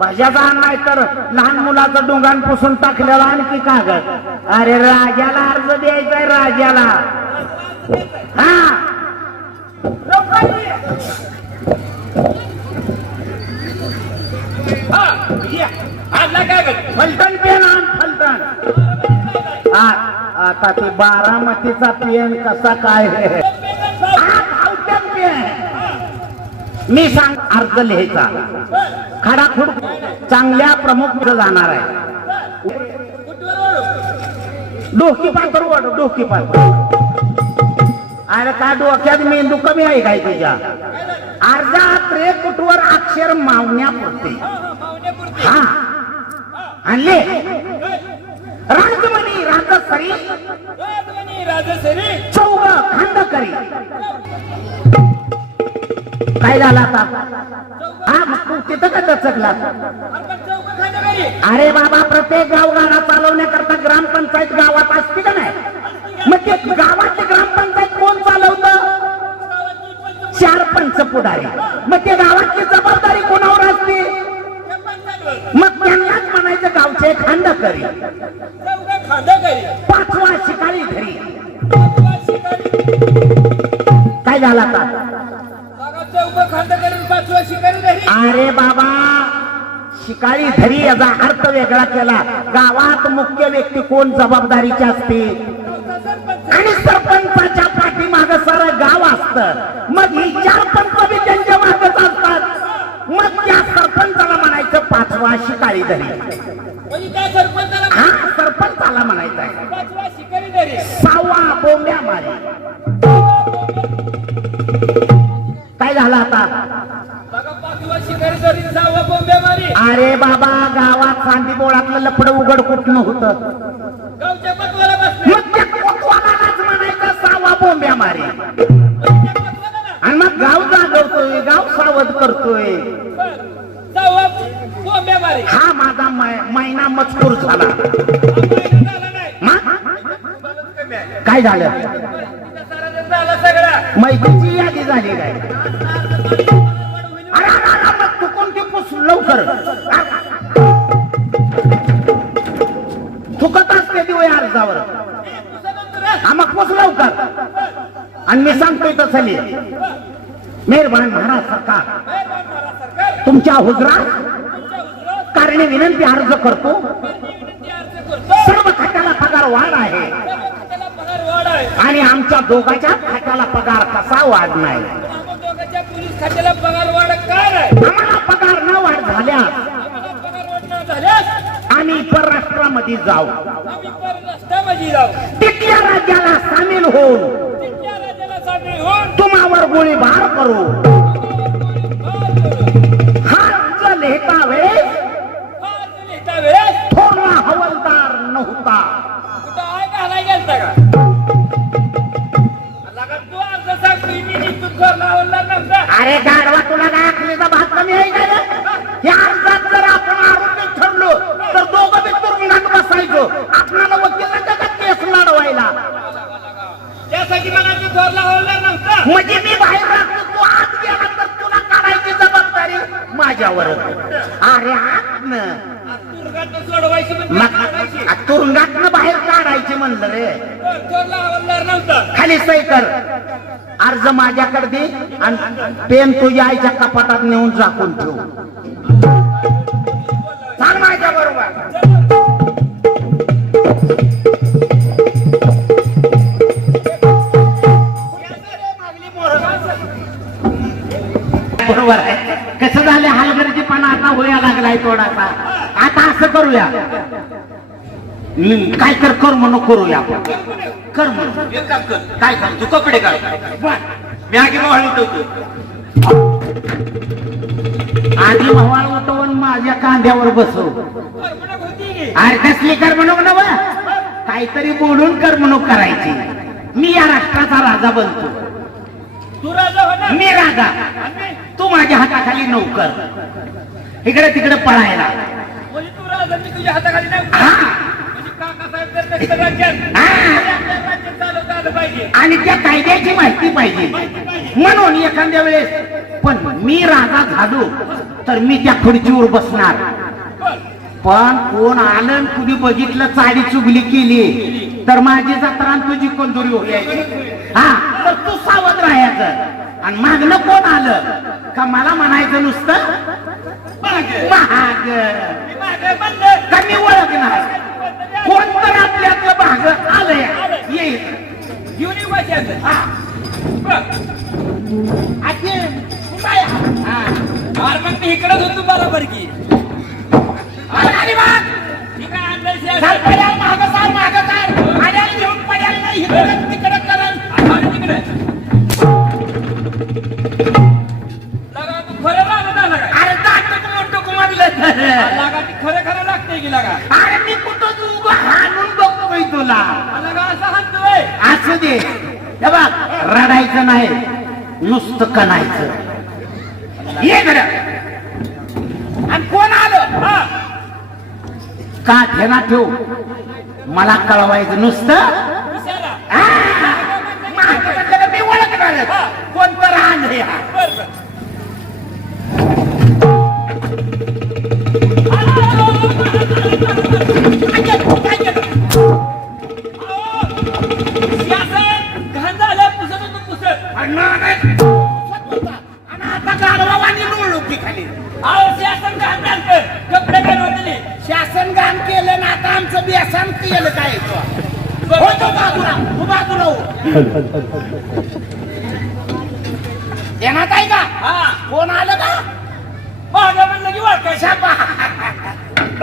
भज्याचा नाही तर लहान मुलाचं डोंगान पुसून टाकलेला आणखी कागद. अरे राजाला अर्ज द्यायचाय राजाला. हा. फलटण पेन आण फलटण. आता ते बारामतीचा पेन कसा काय हा, गावठण पेन मी सांग अर्ज लिहायचा. खडाखुड चांगल्या प्रमुख जाणार आहे. डोकी पात्र वाढ डोकी पात्र अरे का डोक्यात मेंदू कमी आहे काय तुझ्या? अर्जात रे कुठवर अक्षर मावण्यापुरते? हा. आणले राजमणी राजसरी काय झालं आता. हा मग तिथं का दचकला अरे बाबा प्रत्येक गावगाडा चालवण्याकरता ग्रामपंचायत गावात असते का नाही? मग ते गावाची ग्रामपंचायत कोण चालवत? चार पंच पुढारी मग ते गावाची जबाबदारी कोणावर असते? मग त्यांनाच म्हणायचं गावचे खंडकरी. पाचवा शिकारी घरी. काय झाला आता? अरे बाबा शिकारी धरी याचा अर्थ वेगळा केला. गावात मुख्य व्यक्ती कोण? जबाबदारीची असते. आणि सरपंचाच्या पाठीमाग सारं गाव असत. मग ही चार पंच बी त्यांच्या मागच असतात. मग त्या सरपंचाला म्हणायचं पाचवा शिकारी धरी. हा सरपंचाला म्हणायचं आहे सहावा बोंब्या मारी. लपड उघड कुठलं होतं? सावा बोंब्या मारे. आणि मग गाव जागवतोय गाव सावध करतोय. हा माझा महिना मजकूर झाला? काय झालं? मैत्रीची यादी झाली काय? अरे तू कोणती पुस लवकर. थुकत असते दिवय अर्जावर. हा मग पुस लवकर. आणि मी सांगतोय तसं लिह. मेहरबान महाराज सरकार. तुमच्या हुजरात कारणे विनंती अर्ज करतो. सर्व खात्याला पगार वाढ आहे. आणि आमच्या दोघाच्या खात्याला पगार कसा वाढ नाही? आम्हाला पगार न वाढ झाल्यास आम्हाला पगार वाढ न झाल्यास आम्ही परराष्ट्रामध्ये जाऊ. आम्ही परराष्ट्रामध्ये जाऊ. तिथल्या राज्याला सामील होऊन म्हणजे मी बाहेर राहतो तू आत गेला तर तुला काढायची जबाबदारी माझ्यावर. अरे आत सोडवायची. तुरुंगात बाहेर काढायची म्हणलं रे. नव्हता. खाली सही कर. अर्ज माझ्याकडे दे आणि पेन तुझ्या आईच्या कपाटात नेऊन झाकून ठेव. करूया. काय कर म्हणून करूया आपण. कर म्हणून एक काम कर काय कर? तू कपडे काढ. मी आगी मोहाळी होतो आधी भवाळ उठवून माझ्या कांद्यावर बसव. अरे कसली करमणूक नव काहीतरी बोलून करमणूक करायची. मी या राष्ट्राचा राजा बनतो. तू राजा हो ना? मी राजा. तू माझ्या हाताखाली नौकर. इकडे तिकडे पळायला. राजा मी तुझ्या हाताखाली नाही म्हणजे काका महाराज जर नसतं राज्यात. तरी आपल्या राज्यात चालवता आलं पाहिजे. आणि त्या कायद्याची माहिती पाहिजे. म्हणून एखाद्या वेळेस पण मी राजा झालो तर मी त्या खुर्चीवर बसणार. पण कोण आलं आणि कुणी बघितलं चाडी चुगली केली तर माझी जत्रा आणि तुझी कोणतरी होईल हा तर तू सावध राहायचं. आणि मागणं कोण आलं? का मला म्हणायचं नुसतं. महाग मी मागे म्हणलं. का मी ओळखणार कोण तर आपल्यातलं भाग आलंय येईल हातात. हा. आजी, आहे? हा. मग मी होतो बरोबर की अरे, अरे वा. काय हे बघ रडायचं नाही नुसतं कणायचं ये घड आणि कोण आलं हा का घेणार ठेव मला कळवायचं नुसतं विचारा आ, माझं म्हणलं मी ओळखणार कोण तर आलं या बर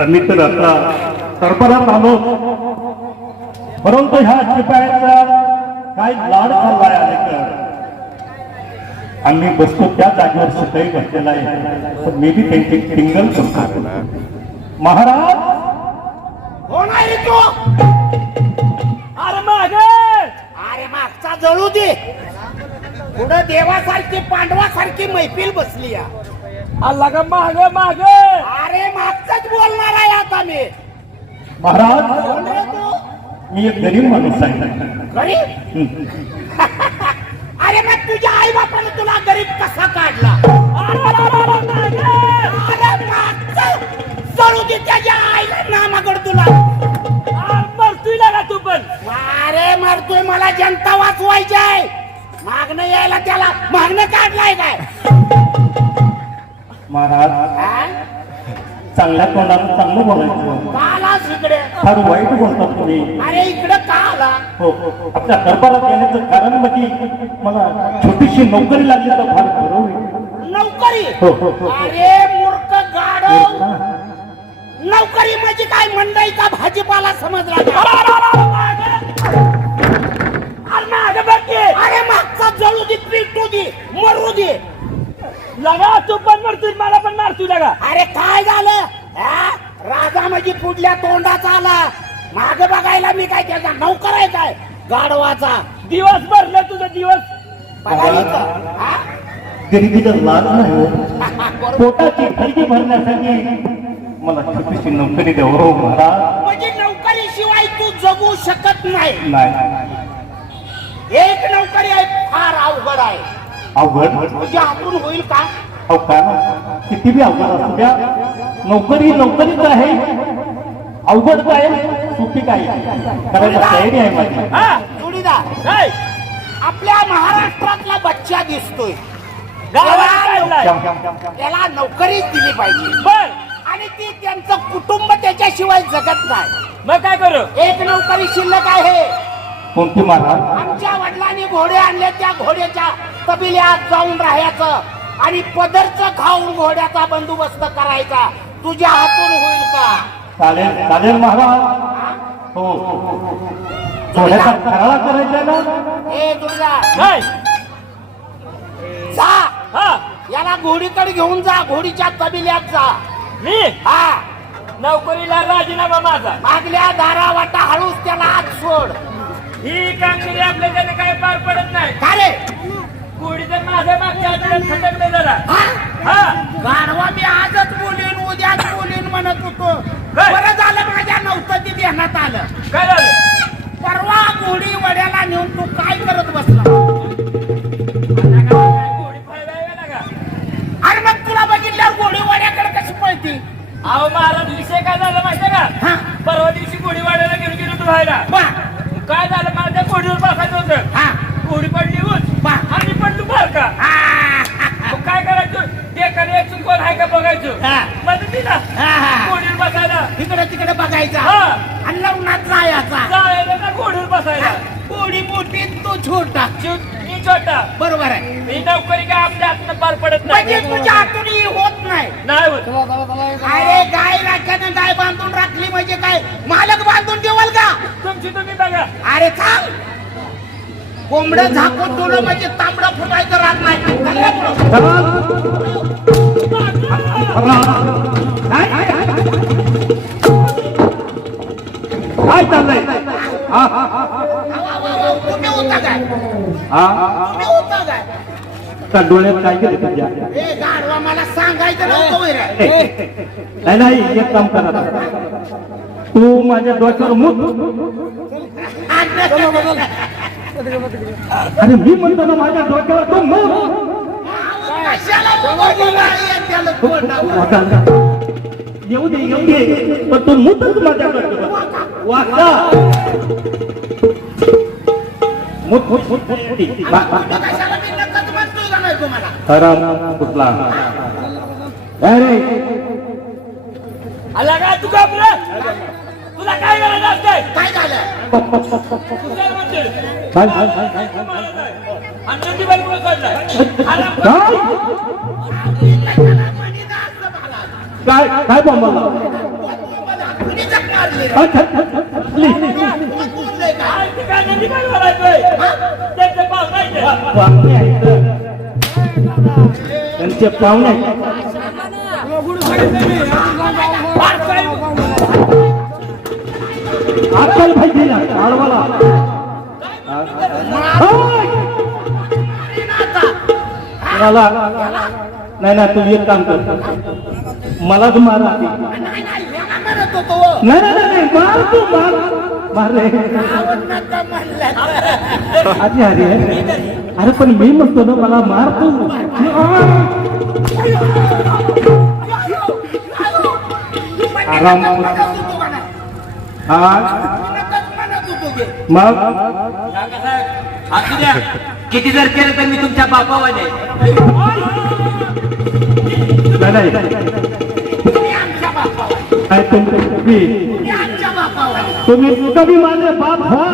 शाबा तर आता सरपरात आलो. परंतु ह्या शिपायाचा काय लाड चाललाय अलीकडं आणि बसतो त्या जागेवर शिपाई बसलेला आहे. तर मी बी त्यांची टिंगल करतो महाराज! कोण अरे मागे! अरे मागचा जळू दे. पुढं देवासारखी पांडवासारखी मैफिल बसली या. अल्ला का माग माग? मागचाच बोलणार आहे आता मी. महाराज मी एक गरीब माणूस आहे. गरीब. अरे मग तुझ्या आई बापाने तुला गरीब कसा काढला? अरे मागचं जळू दे त्याच्या आईला नामाकड तुला. मरतोय तू पण. अरे मरतोय मला जनता वाचवायची आहे. मागणं यायला त्याला मागणं काढलाय काय? महाराज? चांगल्या तोंडानं चांगलं बोलायचं. आलास इकडे. फार वाईट बोलतात तुम्ही. अरे इकडे का आला? हो आपल्या दरबारात येण्याचं कारण म्हणजे मला छोटीशी नोकरी लागली तर फार बरं होईल. नोकरी? हो हो हो अरे मूर्ख गाडव नोकरी म्हणजे काय मंडईचा भाजीपाला समजला का? अरे माग बघ अरे जळू दे पिटू दे मरू दे लगा तू पण मरतोय मला लगा अरे काय झालं? हा? राजा म्हणजे पुढल्या तोंडाचा आला. माग बघायला मी काय त्याचा नौकर आहे काय? गाढवाचा. दिवस भरलं तुझं दिवस. बघायचा हा? गरिबीचा लाज नाही हो. बरोबर. पोटाची खळगी भरण्यासाठी मला छोटीशी नोकरी द्या हो महाराज. म्हणजे नोकरी शिवाय तू जगू शकत नाही. नाही. एक नोकरी आहे फार अवघड आहे. अवघड? म्हणजे हातून होईल का? अहो ना किती बी अवघड असू द्या. नोकरी नोकरीच आहे. अवघड काय? सोपी काय? करायला तयारी आहे माझी. हा जोडीदार. आपल्या महाराष्ट्रातला बच्चा दिसतोय. त्याला नोकरीच दिली पाहिजे. बर. आणि ती त्यांचं कुटुंब त्याच्याशिवाय जगत नाही. मग काय करू? एक नोकरी शिल्लक आहे. कोणती महाराज? आमच्या वडिलांनी घोडे आणले त्या घोड्याच्या तबिल्यात जाऊन राहायचं. आणि पदरचं खाऊन घोड्याचा बंदोबस्त करायचा. तुझ्या हातून होईल का? चालेल चालेल महाराज. हो. थोड्याचा खराळा करायचा ना? ए दुर्गा. जा. हा. याला घोडीकडे घेऊन जा घोडीच्या तबिल्यात जा. मी? हा. नोकरीला राजीनामा माझा. मागल्या दारा वाटा हळूच त्याला आत सोड. ही कामगिरी आपल्या त्याने काय पार पडत नाही. का रे? कोडी तर माझ्या मागच्या आठवड्यात खटकले जरा. हा? हा गाढवा मी आजच बोलीन उद्याच बोलीन म्हणत होतो. काय? बरं झालं माझ्या नौततीत ध्यानात आलं. काय झालं? परवा गोडी वड्याला नेऊन तू काय करत बसला? गोडी? अरे मग तुला बघितल्यावर गोडी वड्याकडे कशी पळती? अहो महाराज विषय काय झाला माहितीये हा. का परवा दिवशी गोडी वाढायला गेलो गेलो तू व्हायला बा काय झालं मला त्या गोडीवर बसायचं होतं हा गोडी पडली उच बा. आणि पडलो फार का हा. मग काय करायचं ते करायचं कोण आहे का बघायचं हा. मदतीला. गोडीवर बसायला? तिकडे तिकडे बघायचा. हा. आणि लग्नात जायचा. जायला का गोडीवर बसायला? गोडी मोठी तू छोटा. मी छोटा. बरोबर आहे. मी नोकरी काय आपल्या हातनं पार पडत म्हणजे नाही तुझ्या हातून ही होत नाही. नाही होत. अरे गाय राख्यानं गाय बांधून राखली म्हणजे काय? मालक बांधून ठेवाल का? तुमची तुम्ही बघा. अरे थांब. कोंबड झाकून ठेवलं म्हणजे तांबडं फुटायचं राहत नाही. काय? चाललंय? डोळ्यात काय केलं तुझ्या? ए गाढवा मला सांगायचं नव्हतं होय रे. नाही नाही एक काम करा. तू माझ्या डोक्यावर मूत अरे मी म्हणतो ना माझ्या डोक्याला तो मूत त्याला येऊ दे येऊ दे. पण तू मुतच माझ्या डोक्यावर वाका वा- खरा कुठला? अरे. आला का तू काय करायचं असतंय काय झालं तू काय म्हणते काय काय काय काय काय? मला काय? आणि बाई का? काय? काय बोंबाला मला कुणी जग अक्कल पाहिजे ना आडवाला. हाय! नाही ना तू एक काम कर. मलाच मार. नाही, नाही, मार तू मार. मार रे. अरे अरे अरे पण मी म्हणतो ना मला मार तू. आराम. मग. किती जर केलं तर मी तुमच्या बापावाले नाही तुम्ही तुम्ही. तुम्ही कधी माझे बाप व्हा?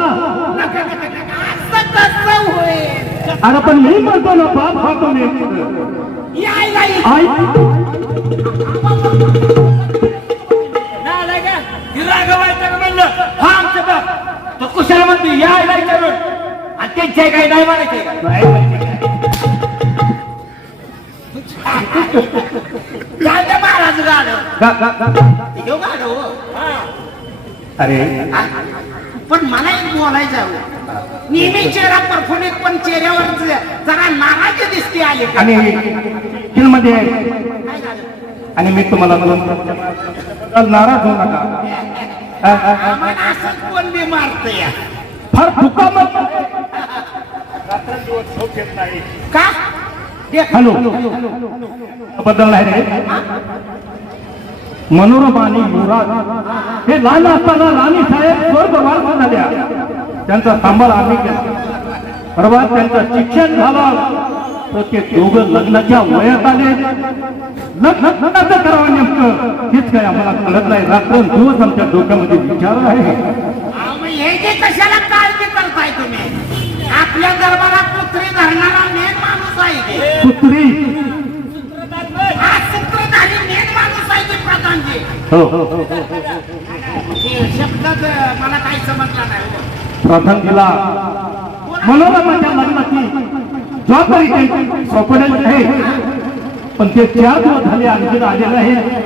अरे पण मी म्हणतो ना बाप हा तुम्ही. आई? ही का म्हणलं? हा आमचा बाप. तो कुशाला म्हणतो या विचारून आणि त्यांच्या काही नाही म्हणायचे. महाराज हो. अरे? पण मला एक बोलायचं आहे. नेहमी चेहरा प्रफुल्लित पण चेहऱ्यावर जरा नाराजी दिसते आली? आणि मध्ये मी तुम्हाला म्हणून नाराज होऊ नका. फार चुका मग का? देख, हॅलो. बद्दल नाही रे. मनोरमा आणि युवराज. हे लहान असताना राणी साहेब स्वर्गवास झाल्या. त्यांचा सांभाळ आम्ही केला. बरोबर? त्यांचं शिक्षण झालं. तर ते दोघं लग्नाच्या वयात आले. लग्नाचं करावं नेमकं हेच काय आम्हाला कळत नाही. रात्र दिवस आमच्या डोक्यामध्ये विचार आहे. हे जे कशाला काळजी करताय तुम्ही? आपल्या दरबारात पुत्री धरणारा मेन माणूस आहे हा सूत्रधारी मेन माणूस आहे ते प्रधानजी? हो. हो हो शब्द मला काही समजला नाही हो. प्रथम तिला मनोरमाच्या लग्नाची जबाबदारी आहे पण ते चार दिवस झाले आणखी आलेलं आहे